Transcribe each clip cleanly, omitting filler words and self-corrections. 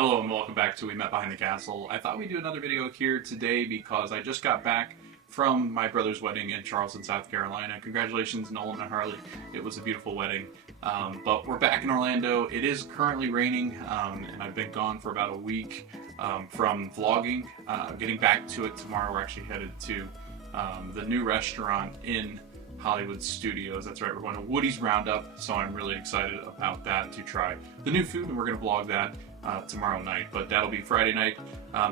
Hello and welcome back to We Met Behind the Castle. I thought we'd do another video here today because I just got back from my brother's wedding in Charleston, South Carolina. Congratulations, Nolan and Harley. It was a beautiful wedding. But we're back in Orlando. It is currently raining, and I've been gone for about a week from vlogging. Getting back to it tomorrow, we're actually headed to the new restaurant in Hollywood Studios. That's right, we're going to Woody's Roundup, so I'm really excited about that to try the new food, and we're going to vlog that tomorrow night, but that'll be Friday night.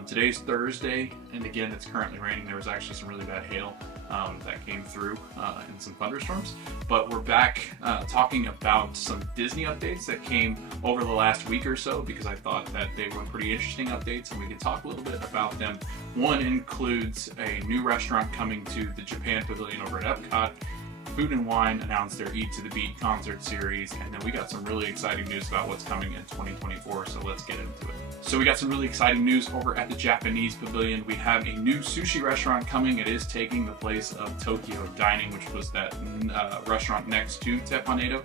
Today's Thursday, and again, it's currently raining. There was actually some really bad hail that came through and some thunderstorms, but we're back talking about some Disney updates that came over the last week or so, because I thought that they were pretty interesting updates and we could talk a little bit about them. One includes a new restaurant coming to the Japan Pavilion over at EPCOT. Food and Wine announced their Eat to the Beat concert series, and then we got some really exciting news about what's coming in 2024, so let's get into it. So we got some really exciting news over at the Japanese Pavilion. We have a new sushi restaurant coming. It is taking the place of Tokyo Dining, which was that restaurant next to Teppan-Edo.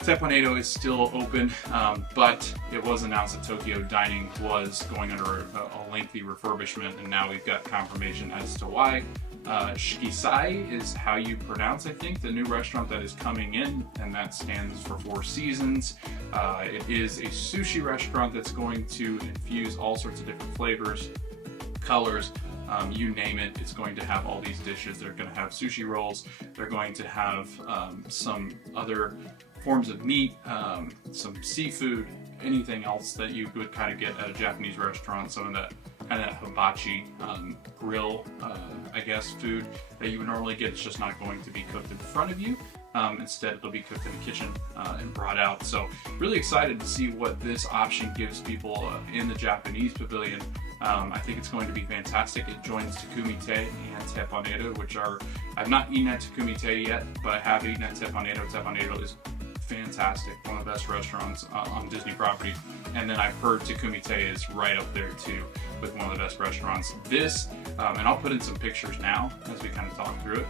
Teppan-Edo is still open, but it was announced that Tokyo Dining was going under a lengthy refurbishment, and now we've got confirmation as to why. Shikisai is how you pronounce, I think, the new restaurant that is coming in, and that stands for 4 seasons. It is a sushi restaurant that's going to infuse all sorts of different flavors, colors, you name it. It's going to have all these dishes. They're going to have sushi rolls. They're going to have some other forms of meat, some seafood, anything else that you would kind of get at a Japanese restaurant. Some of that kind of hibachi grill, I guess, food that you would normally get. It's just not going to be cooked in front of you. Instead, it'll be cooked in the kitchen and brought out. So really excited to see what this option gives people in the Japanese Pavilion. I think it's going to be fantastic. It joins Takumite and Teppan-Edo, which are, I've not eaten at Takumite yet, but I have eaten at Teppan-Edo. Teppan-Edo is fantastic, one of the best restaurants on Disney property. And then I've heard Takumite is right up there too with one of the best restaurants. This, and I'll put in some pictures now as we kind of talk through it.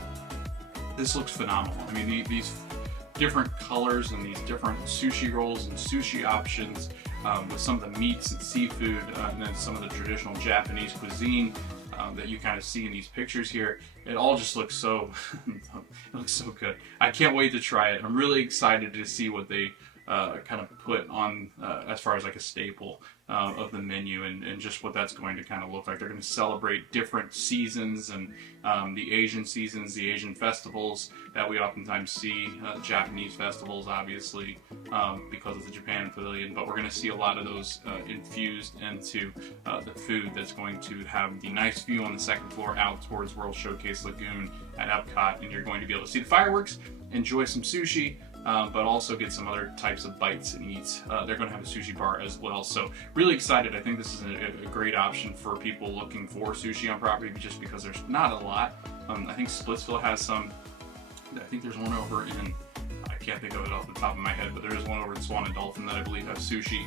This looks phenomenal. I mean, these different colors and these different sushi rolls and sushi options with some of the meats and seafood, and then some of the traditional Japanese cuisine that you kind of see in these pictures here. It all just looks so, it looks so good. I can't wait to try it. I'm really excited to see what they kind of put on as far as like a staple of the menu, and just what that's going to kind of look like. They're going to celebrate different seasons, and the Asian seasons, the Asian festivals that we oftentimes see, Japanese festivals obviously because of the Japan Pavilion, but we're going to see a lot of those infused into the food that's going to have the nice view on the second floor out towards World Showcase Lagoon at EPCOT, and you're going to be able to see the fireworks, enjoy some sushi, but also get some other types of bites and eats. They're going to have a sushi bar as well, so really excited. I think this is a great option for people looking for sushi on property, just because there's not a lot. I think Splitsville has some. I think there's one over in, I can't think of it off the top of my head, but there is one over in Swan and Dolphin that I believe has sushi.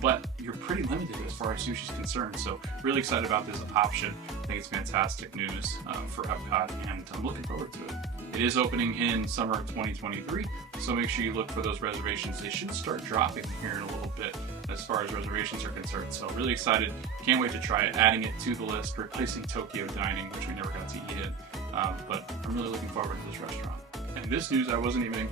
But you're pretty limited as far as sushi is concerned, so really excited about this option. I think it's fantastic news for EPCOT, and I'm looking forward to it. It is opening in summer of 2023, so make sure you look for those reservations. They should start dropping here in a little bit as far as reservations are concerned, so really excited. Can't wait to try it, adding it to the list, replacing Tokyo Dining, which we never got to eat in, but I'm really looking forward to this restaurant. And this news I wasn't even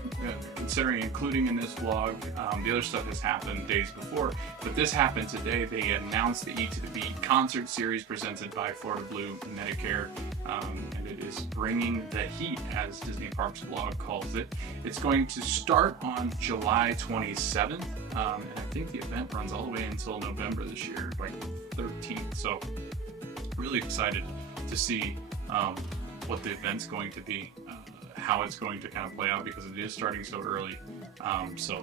considering including in this vlog. The other stuff has happened days before, but this happened today. They announced the Eat to the Beat concert series presented by Florida Blue Medicare, and it is bringing the heat, as Disney Parks blog calls it. It's going to start on July 27th, and I think the event runs all the way until November this year, like 13th. So really excited to see what the event's going to be. How it's going to kind of play out, because it is starting so early. So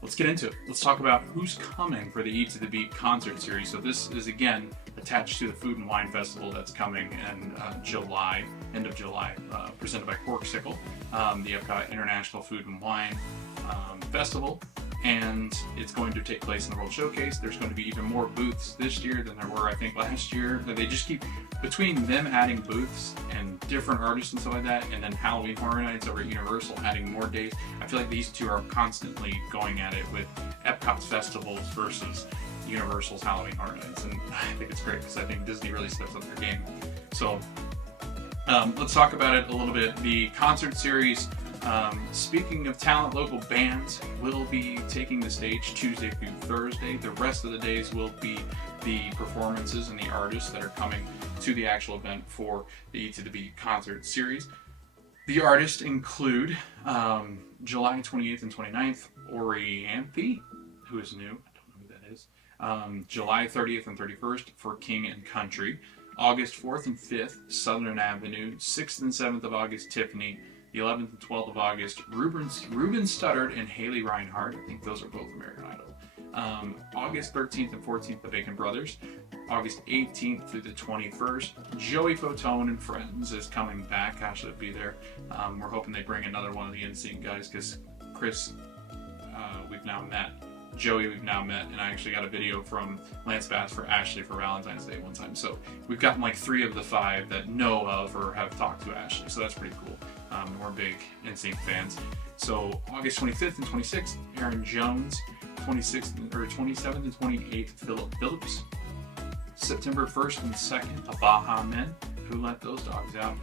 let's get into it. Let's talk about who's coming for the Eat to the Beat concert series. So this is again attached to the Food and Wine Festival that's coming in July, end of July, presented by Corksicle, the EPCOT International Food and Wine Festival. And it's going to take place in the World Showcase. There's going to be even more booths this year than there were, I think, last year. They just keep, between them adding booths and different artists and stuff like that, and then Halloween Horror Nights over at Universal adding more days, I feel like these two are constantly going at it with EPCOT's festivals versus Universal's Halloween Horror Nights, and I think it's great because I think Disney really steps up their game. So let's talk about it a little bit. The concert series, speaking of talent, local bands will be taking the stage Tuesday through Thursday. The rest of the days will be the performances and the artists that are coming to the actual event for the E to the B concert series. The artists include July 28th and 29th, Orianthi, who is new. I don't know who that is. July 30th and 31st for King and Country. August 4th and 5th, Southern Avenue. 6th and 7th of August, Tiffany. The 11th and 12th of August, Ruben Studdard and Haley Reinhardt. I think those are both American Idol. August 13th and 14th, the Bacon Brothers. August 18th through the 21st, Joey Fatone and Friends is coming back. Gosh, they'll be there. We're hoping they bring another one of the NSYNC guys, because Chris, we've now met. Joey, we've now met, and I actually got a video from Lance Bass for Ashley for Valentine's Day one time. So we've gotten like 3 of the 5 that know of or have talked to Ashley. So that's pretty cool. We're big NSYNC fans. So August 25th and 26th, Aaron Jones. 27th and 28th, Philip Phillips. September 1st and 2nd, the Baha Men. Who let those dogs out?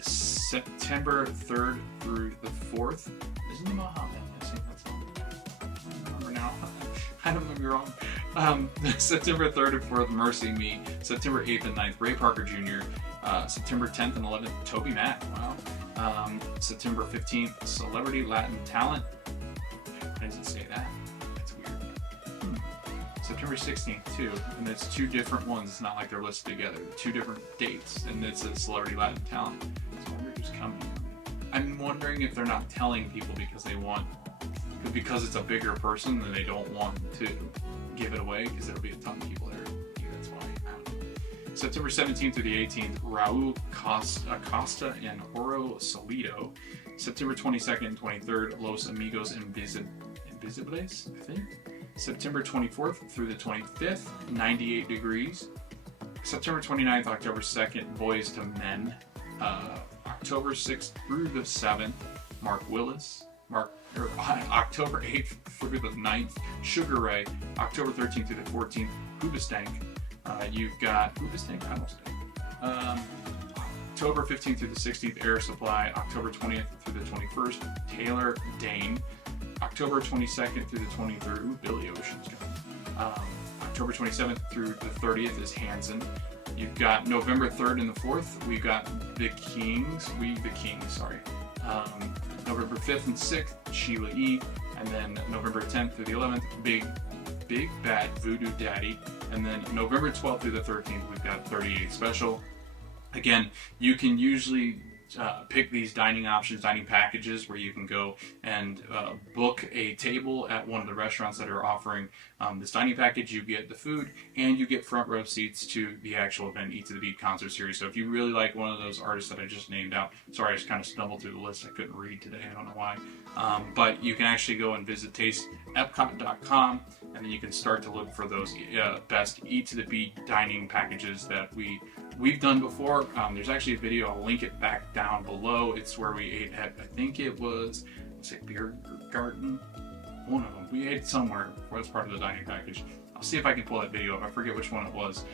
September 3rd through the 4th. Isn't the Baha Men? I think that's all. I don't remember now. I don't might be wrong. September 3rd and 4th, Mercy Me. September 8th and 9th, Ray Parker Jr. September 10th and 11th, Toby Mac. Wow. September 15th, Celebrity Latin Talent. Why does it say that? That's weird. September 16th too, and it's 2 different ones. It's not like they're listed together. 2 different dates, and it's a Celebrity Latin Talent. So I wonder who's coming. I'm wondering if they're not telling people because it's a bigger person, and they don't want to give it away because there'll be a ton of people there. Maybe that's why. I don't know. September 17th through the 18th, Raul Acosta and Oro Solido. September 22nd and 23rd, Los Amigos Invisibles, I think. September 24th through the 25th, 98 Degrees. September 29th, October 2nd, Boys to Men. October 6th through the 7th, Mark Willis. October 8th through the 9th, Sugar Ray. October 13th through the 14th, Hoobastank. You've got Hoobastank, I almost did. October 15th through the 16th, Air Supply. October 20th through the 21st, Taylor Dane. October 22nd through the 23rd, Billy Ocean's coming. October 27th through the 30th is Hanson. You've got November 3rd and the 4th, we've got The Kings. November 5th and 6th, Sheila E. And then November 10th through the 11th, Big Bad Voodoo Daddy. And then November 12th through the 13th, we've got 38 Special. Again, you can usually pick these dining packages where you can go and book a table at one of the restaurants that are offering this dining package. You get the food and you get front row seats to the actual event, E to the Beat concert series. So if you really like one of those artists that I just named out, sorry, I just kind of stumbled through the list. I couldn't read today. I don't know why. But you can actually go and visit tasteepcot.com, and then you can start to look for those best E to the Beat dining packages that we've done before. There's actually a video, I'll link it back down below. It's where we ate at, I think it was, Beer Garden? One of them. We ate somewhere where it's part of the dining package. I'll see if I can pull that video up. I forget which one it was.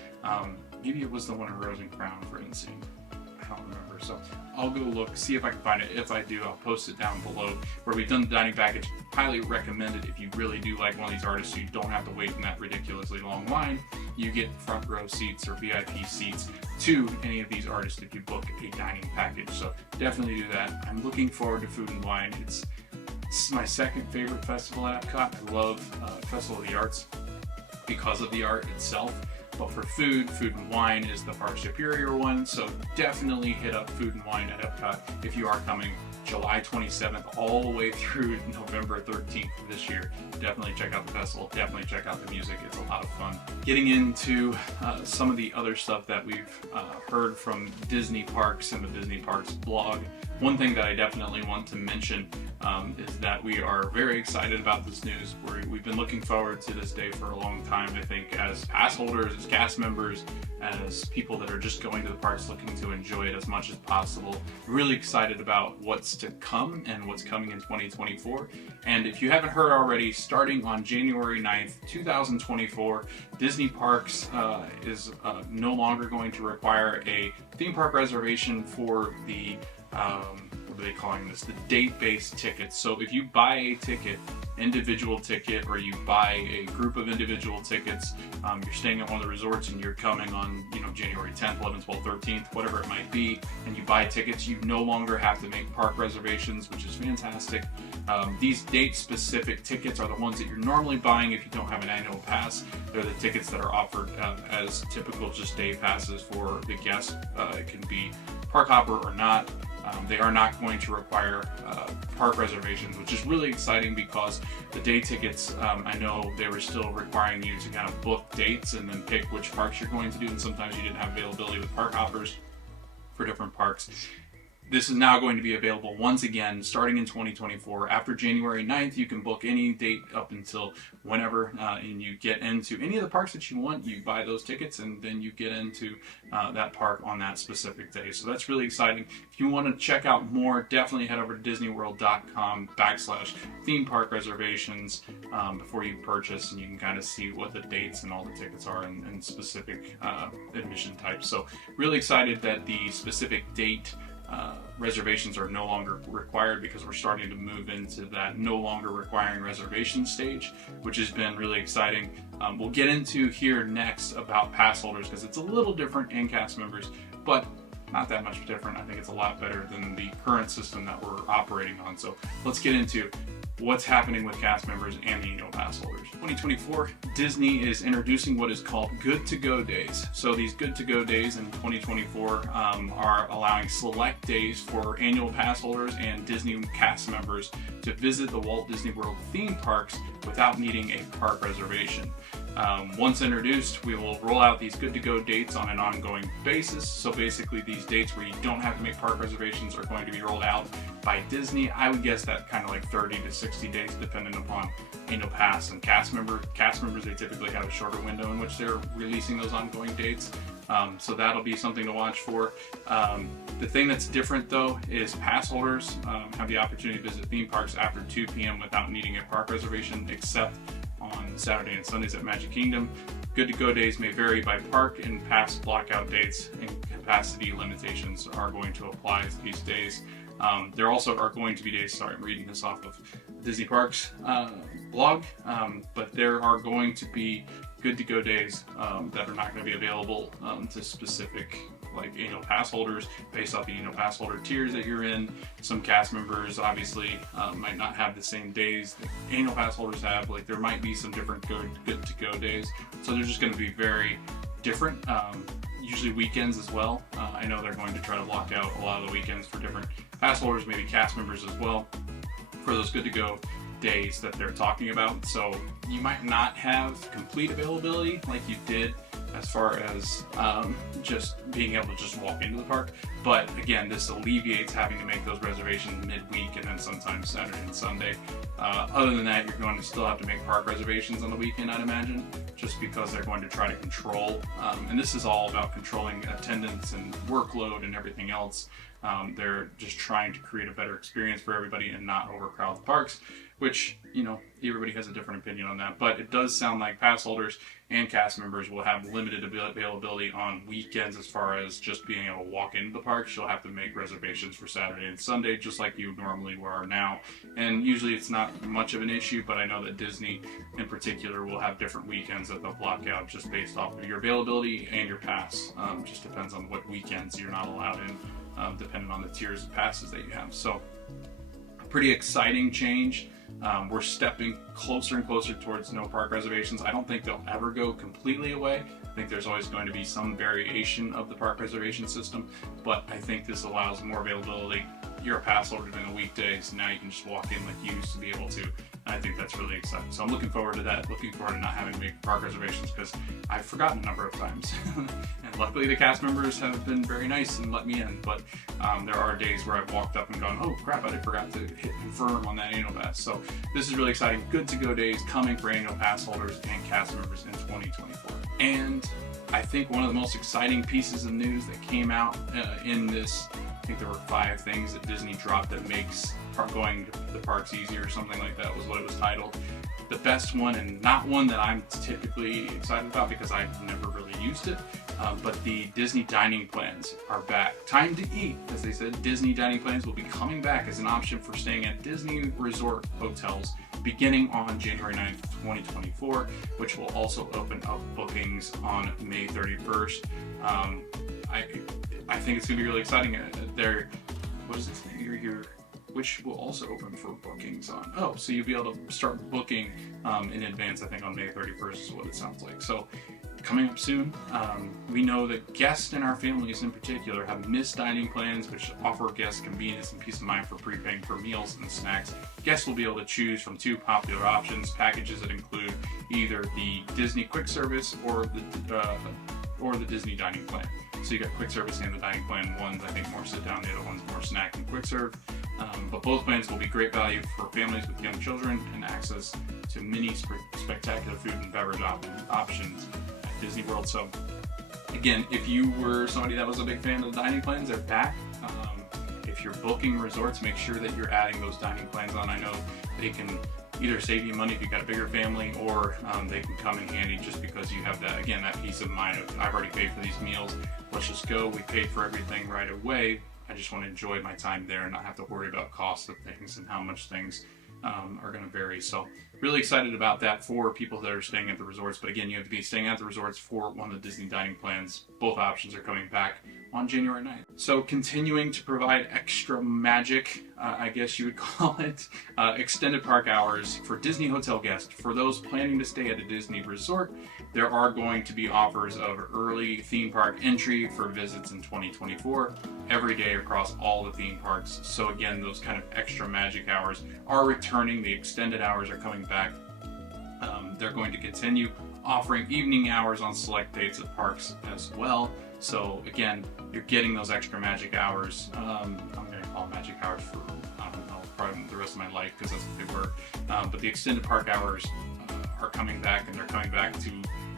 Maybe it was the one in Rose and Crown for NSYNC. I don't remember. So I'll go look, see if I can find it. If I do, I'll post it down below where we've done the dining package. Highly recommend it if you really do like one of these artists so you don't have to wait in that ridiculously long line. You get front row seats or VIP seats to any of these artists if you book a dining package. So definitely do that. I'm looking forward to Food and Wine. This is my second favorite festival at EPCOT. I love Festival of the Arts because of the art itself. But for food and wine is the far superior one. So definitely hit up Food and Wine at EPCOT if you are coming July 27th all the way through November 13th this year. Definitely check out the festival. Definitely check out the music. It's a lot of fun. Getting into some of the other stuff that we've heard from Disney Parks and the Disney Parks blog. One thing that I definitely want to mention is that we are very excited about this news. We've been looking forward to this day for a long time. I think as pass holders, as cast members, as people that are just going to the parks looking to enjoy it as much as possible. Really excited about what's to come and what's coming in 2024. And if you haven't heard already, starting on January 9th, 2024, Disney Parks is no longer going to require a theme park reservation for the what are they calling this? The date-based tickets. So if you buy a ticket, individual ticket, or you buy a group of individual tickets, you're staying at one of the resorts and you're coming on, January 10th, 11th, 12th, 13th, whatever it might be, and you buy tickets, you no longer have to make park reservations, which is fantastic. These date-specific tickets are the ones that you're normally buying if you don't have an annual pass. They're the tickets that are offered as typical just day passes for the guests. It can be park hopper or not. They are not going to require park reservations, which is really exciting because the day tickets, I know they were still requiring you to kind of book dates and then pick which parks you're going to do, and sometimes you didn't have availability with park hoppers for different parks. This is now going to be available once again starting in 2024. After January 9th, you can book any date up until whenever, and you get into any of the parks that you want. You buy those tickets and then you get into that park on that specific day. So that's really exciting. If you want to check out more, definitely head over to disneyworld.com/theme park reservations before you purchase, and you can kind of see what the dates and all the tickets are and specific admission types. So really excited that the specific date reservations are no longer required, because we're starting to move into that no longer requiring reservation stage, which has been really exciting. We'll get into here next about pass holders, because it's a little different, and cast members, but not that much different. I think it's a lot better than the current system that we're operating on. So let's get into what's happening with cast members and the annual pass holders. 2024, Disney is introducing what is called Good to Go days. So these Good to Go days in 2024 are allowing select days for annual pass holders and Disney cast members to visit the Walt Disney World theme parks without needing a park reservation. Once introduced, we will roll out these Good to Go dates on an ongoing basis. So basically these dates where you don't have to make park reservations are going to be rolled out by Disney. I would guess that kind of like 30 to 60 days depending upon annual pass and cast members. They typically have a shorter window in which they're releasing those ongoing dates. So that'll be something to watch for. The thing that's different though is pass holders have the opportunity to visit theme parks after 2 p.m. without needing a park reservation, except on Saturday and Sundays at Magic Kingdom. Good to Go days may vary by park, and pass blockout dates and capacity limitations are going to apply to these days. There also are going to be days, sorry, I'm reading this off of Disney Parks blog, but there are going to be Good to Go days that are not going to be available to specific annual pass holders based off the annual pass holder tiers that you're in. Some cast members obviously might not have the same days that annual pass holders have. There might be some different good to go days, so they're just going to be very different. Usually weekends as well. I know they're going to try to block out a lot of the weekends for different pass holders, maybe cast members as well, for those Good to Go days that they're talking about. So you might not have complete availability like you did as far as just being able to just walk into the park, but again, this alleviates having to make those reservations midweek and then sometimes Saturday and Sunday. Other than that, you're going to still have to make park reservations on the weekend, I'd imagine, just because they're going to try to control, and this is all about controlling attendance and workload and everything else. They're just trying to create a better experience for everybody and not overcrowd the parks, which, everybody has a different opinion on that. But it does sound like pass holders and cast members will have limited availability on weekends as far as just being able to walk into the parks. You'll have to make reservations for Saturday and Sunday, just like you normally are now. And usually it's not much of an issue, but I know that Disney in particular will have different weekends that they'll block out just based off of your availability and your pass. Just depends on what weekends you're not allowed in, depending on the tiers of passes that you have. So pretty exciting change. We're stepping closer and closer towards no park reservations. I don't think they'll ever go completely away. I think there's always going to be some variation of the park reservation system, but I think this allows more availability. You're a pass holder during the weekdays, now you can just walk in like you used to be able to And I think that's really exciting. So I'm looking forward to that. Looking forward to not having to make park reservations because I've forgotten a number of times. And luckily the cast members have been very nice and let me in. But there are days where I've walked up and gone, oh crap, I forgot to hit confirm on that annual pass. So this is really exciting. Good to go days coming for annual pass holders and cast members in 2024. And I think one of the most exciting pieces of news that came out in this, I think there were 5 things that Disney dropped that makes going to the parks easier or something like that was what it was titled. The best one, and not one that I'm typically excited about because I've never really used it, but the Disney dining plans are back. Time to eat, as they said. Disney dining plans will be coming back as an option for staying at Disney resort hotels beginning on January 9th, 2024, which will also open up bookings on May 31st. I think it's going to be really exciting. What is this thing here? Which will also open for bookings on. Oh, so you'll be able to start booking in advance, I think on May 31st is what it sounds like. So coming up soon. We know that guests in our families in particular have missed dining plans, which offer guests convenience and peace of mind for prepaying for meals and snacks. Guests will be able to choose from 2 popular options, packages that include either the Disney Quick Service or the Disney Dining Plan. So you got Quick Service and the Dining Plan. One's, I think, more sit down, the other one's more snack and quick serve. But both plans will be great value for families with young children and access to many spectacular food and beverage options at Disney World. So again, if you were somebody that was a big fan of the dining plans, they're back. If you're booking resorts, make sure that you're adding those dining plans on. I know they can either save you money if you've got a bigger family, or they can come in handy just because you have that, again, that peace of mind of, I've already paid for these meals, let's just go, we paid for everything right away, I just want to enjoy my time there and not have to worry about cost of things and how much things are going to vary. So really excited about that for people that are staying at the resorts. But again, you have to be staying at the resorts for one of the Disney dining plans. Both options are coming back on January 9th. So continuing to provide extra magic, I guess you would call it, extended park hours for Disney hotel guests. For those planning to stay at a Disney resort, there are going to be offers of early theme park entry for visits in 2024 every day across all the theme parks. So again, those kind of extra magic hours are returning. The extended hours are coming back. They're going to continue offering evening hours on select dates at parks as well. So again, you're getting those extra magic hours. I'm going to call them magic hours for, I don't know, probably the rest of my life because that's what they were. But the extended park hours are coming back, and they're coming back to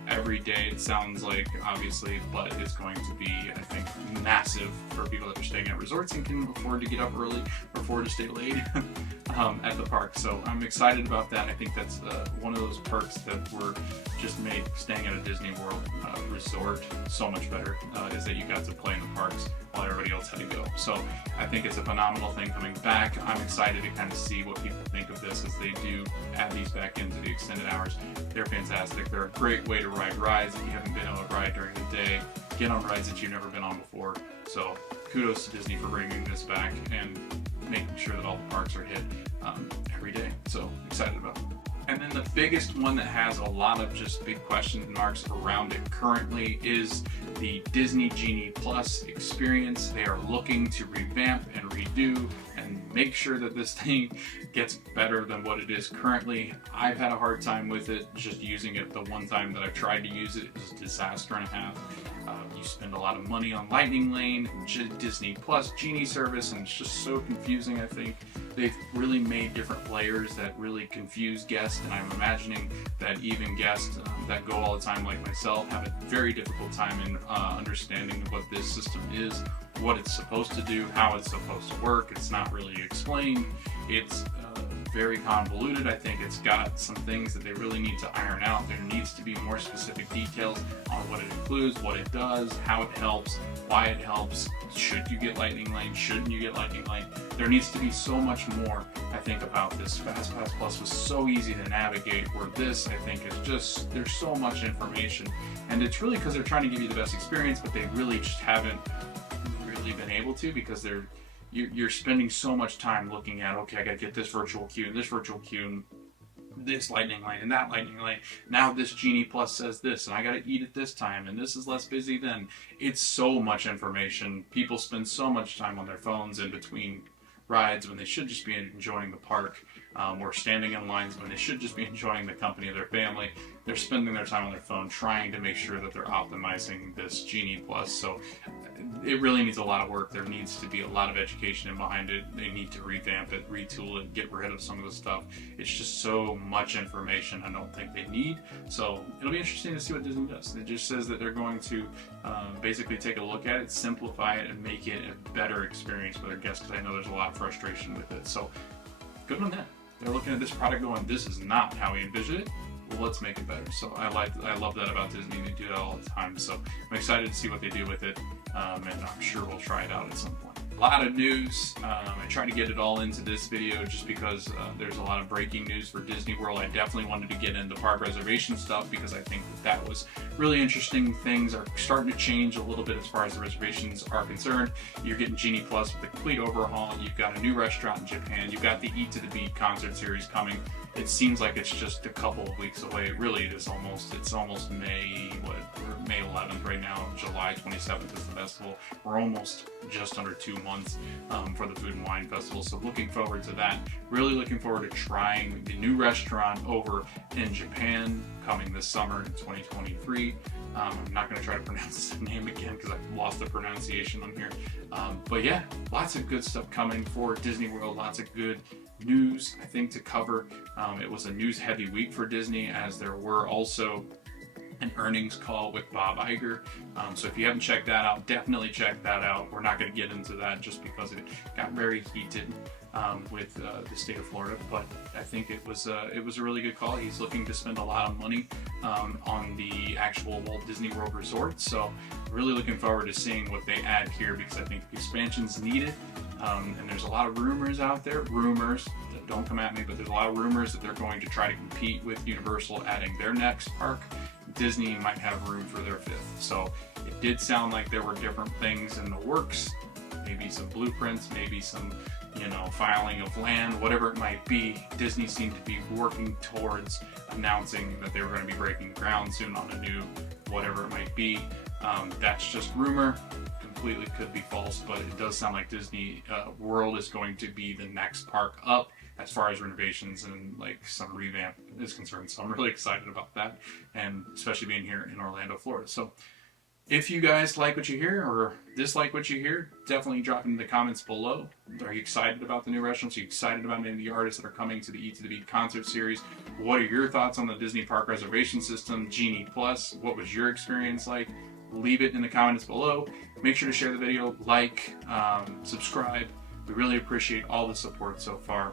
every day, it sounds like, obviously, but it's going to be, I think, massive for people that are staying at resorts and can afford to get up early or afford to stay late at the park. So I'm excited about that. I think that's one of those perks that were just made staying at a Disney World resort so much better, is that you got to play in the parks while everybody else had to go. So I think it's a phenomenal thing coming back. I'm excited to kind of see what people think of this as they do add these back into the extended hours. They're fantastic. They're a great way to ride rides. If you haven't been on a ride during the day, get on rides that you've never been on before. So kudos to Disney for bringing this back and making sure that all the parks are hit every day. So excited about it. And then the biggest one that has a lot of just big question marks around it currently is the Disney Genie Plus experience. They are looking to revamp and redo and make sure that this thing gets better than what it is currently. I've had a hard time with it, just using it. The one time that I've tried to use it, it was a disaster and a half. You spend a lot of money on Lightning Lane, Disney Plus Genie service, and it's just so confusing. I think they've really made different layers that really confuse guests, and I'm imagining that even guests that go all the time like myself have a very difficult time in understanding what this system is, what it's supposed to do, how it's supposed to work. It's not really explained. It's very convoluted. I think it's got some things that they really need to iron out. There needs to be more specific details on what it includes, what it does, how it helps, why it helps. Should you get Lightning Lane? Shouldn't you get Lightning Lane? There needs to be so much more, I think, about this. FastPass Plus was so easy to navigate, where this, I think, is just, there's so much information. And it's really because they're trying to give you the best experience, but they really just haven't really been able to, because you're spending so much time looking at, okay, I gotta get this virtual queue and this virtual queue and this Lightning Lane and that Lightning Lane. Now this Genie Plus says this, and I gotta eat at this time, and this is less busy then. It's so much information. People spend so much time on their phones in between rides when they should just be enjoying the park, or standing in lines when they should just be enjoying the company of their family. They're spending their time on their phone trying to make sure that they're optimizing this Genie Plus. So it really needs a lot of work. There needs to be a lot of education in behind it. They need to revamp it, retool it, get rid of some of the stuff. It's just so much information I don't think they need. So it'll be interesting to see what Disney does. It just says that they're going to basically take a look at it, simplify it, and make it a better experience for their guests, because I know there's a lot of frustration with it. So good on them. They're looking at this product going, this is not how we envisioned it. Well, let's make it better. So I love that about Disney. They do that all the time. So I'm excited to see what they do with it, and I'm sure we'll try it out at some point. A lot of news. I tried to get it all into this video just because there's a lot of breaking news for Disney World. I definitely wanted to get into park reservation stuff because I think that was really interesting. Things are starting to change a little bit as far as the reservations are concerned. You're getting Genie Plus with a complete overhaul. You've got a new restaurant in Japan. You've got the Eat to the Beat concert series coming. It seems like it's just a couple of weeks away. It really is almost. It's almost May 11th right now. July 27th is the festival. We're almost just under 2 months for the Food and Wine Festival. So looking forward to that. Really looking forward to trying the new restaurant over in Japan coming this summer in 2023. I'm not going to try to pronounce the name again because I've lost the pronunciation on here. But yeah, lots of good stuff coming for Disney World. Lots of good news, I think, to cover. It was a news-heavy week for Disney, as there were also an earnings call with Bob Iger. So if you haven't checked that out, definitely check that out. We're not going to get into that just because it got very heated with the state of Florida, but I think it was a really good call. He's looking to spend a lot of money on the actual Walt Disney World Resort. So really looking forward to seeing what they add here, because I think the expansion's needed. And there's a lot of rumors out there. Rumors, don't come at me, but there's a lot of rumors that they're going to try to compete with Universal adding their next park. Disney might have room for their fifth. So it did sound like there were different things in the works, maybe some blueprints, maybe some, filing of land, whatever it might be. Disney seemed to be working towards announcing that they were going to be breaking ground soon on a new whatever it might be. That's just rumor. Completely could be false, but it does sound like Disney World is going to be the next park up as far as renovations and like some revamp is concerned. So I'm really excited about that, and especially being here in Orlando, Florida. So if you guys like what you hear or dislike what you hear, definitely drop in the comments below. Are you excited about the new restaurants? Are you excited about any of the artists that are coming to the Eat to the Beat concert series? What are your thoughts on the Disney Park reservation system, Genie Plus? What was your experience like? Leave it in the comments below. Make sure to share the video, like, subscribe. We really appreciate all the support so far.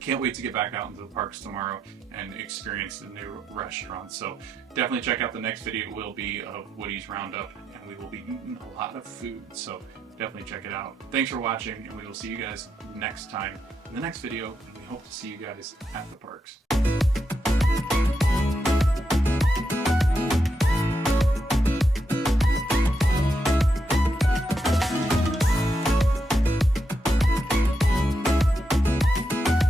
Can't wait to get back out into the parks tomorrow and experience the new restaurant. So definitely check out the next video. Will be of Woody's Roundup, and we will be eating a lot of food. So definitely check it out. Thanks for watching, and we will see you guys next time in the next video. And we hope to see you guys at the parks.